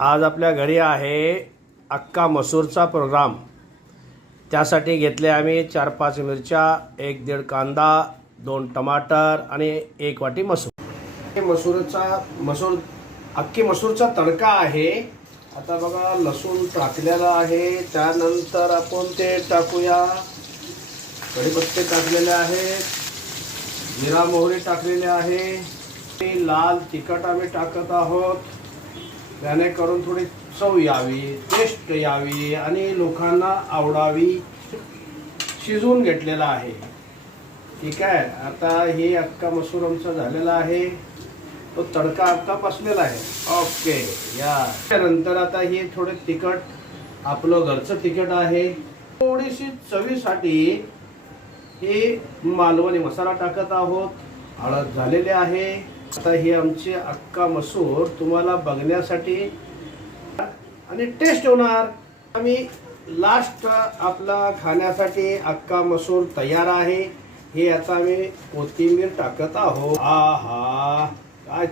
आज आपल्या घरी आहे अक्का मसूरचा प्रोग्राम। त्यासाठी घेतले आम्ही 4-5 मिरच्या, 1-1.5 कांदा, 2 टमाटर आणि 1 वाटी मसूर। अक्की मसूरचा तडका आहे। आता बघा लसूण टाकलेला आहे, त्यानंतर आपण ते टाकूया। कढीपत्ते टाकलेले आहेत, जिरा मोहरी टाकलेले आहे, लाल तिखट आम्ही टाकत आहोत, त्याने करून थोडी चव यावी, टेस्ट यावी आणि लोकांना आवडावी। शिजवून घेतलेला आहे, ठीक आहे। आता हे अक्का मसूर आमचा झालेला आहे, तो तडका अक्का बसलेला आहे। ओके या त्यानंतर आता हे थोडे तिखट, आपलं घरचं तिखट आहे, थोडीशी चवीसाठी हे मालवणी मसाला टाकत आहोत। हळद झालेले आहे। आता हे आमचे अक्का मसूर तुम्हाला बघण्यासाठी आणि टेस्ट होणार। आम्ही लास्ट आपला खाण्यासाठी अक्का मसूर तयार आहे। हे आता आम्ही कोथिंबीर टाकत आहोत। आहा काय